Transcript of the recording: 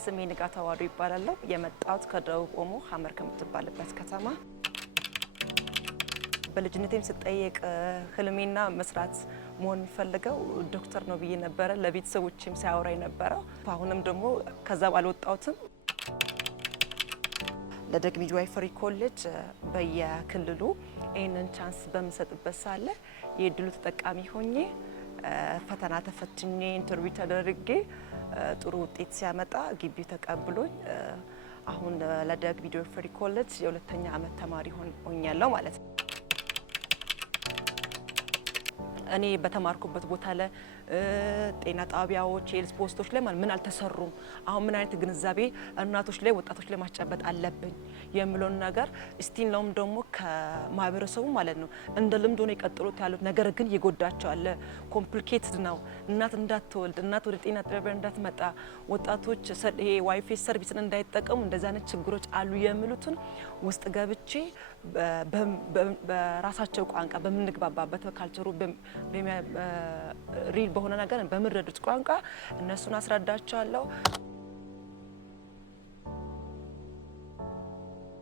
ስሜ ንጋት አዋዶ ይባላል። የመጣሁት ከደቡብ ኦሞ ሀመር ከምትባልበት ከተማ። በልጅነቴም ስጠየቅ ህልሜና መስራት መሆን ፈልገው ዶክተር ነው ብዬ ነበረ። ለቤተሰቦቼም ሲያወራኝ ነበረ። አሁንም ደግሞ ከዛ ባልወጣሁትም ለደግ ሚድዋይፈሪ ኮሌጅ በየክልሉ ይህንን ቻንስ በምሰጥበት ሳለ የእድሉ ተጠቃሚ ሆኜ ፈተና ተፈትኜ ኢንተርቪው ተደርጌ ጥሩ ውጤት ሲያመጣ ግቢው ተቀብሎኝ አሁን ለደግ ሚድዋይፈሪ ኮሌጅ የሁለተኛ ዓመት ተማሪ ሆኛለሁ ማለት ነው። እኔ በተማርኩበት ቦታ ላይ ጤና ጣቢያዎች የሄልዝ ፖስቶች ላይ ምን አልተሰሩም፣ አሁን ምን አይነት ግንዛቤ እናቶች ላይ ወጣቶች ላይ ማስጨበጥ አለብኝ የሚለውን ነገር ስቲል ነው ደግሞ ከማህበረሰቡ ማለት ነው እንደ ልምድ ሆነ የቀጥሉት ያሉት ነገር ግን ይጎዳቸው አለ። ኮምፕሊኬትድ ነው። እናት እንዳትወልድ፣ እናት ወደ ጤና ጣቢያ እንዳትመጣ፣ ወጣቶች ይሄ ዋይፋይ ሰርቪስን እንዳይጠቀሙ እንደዛ አይነት ችግሮች አሉ የሚሉትን ውስጥ ገብቼ በራሳቸው ቋንቋ በምንግባባበት በካልቸሩ ሪል በሆነ ነገር በምረዱት ቋንቋ እነሱን አስረዳቸዋለሁ።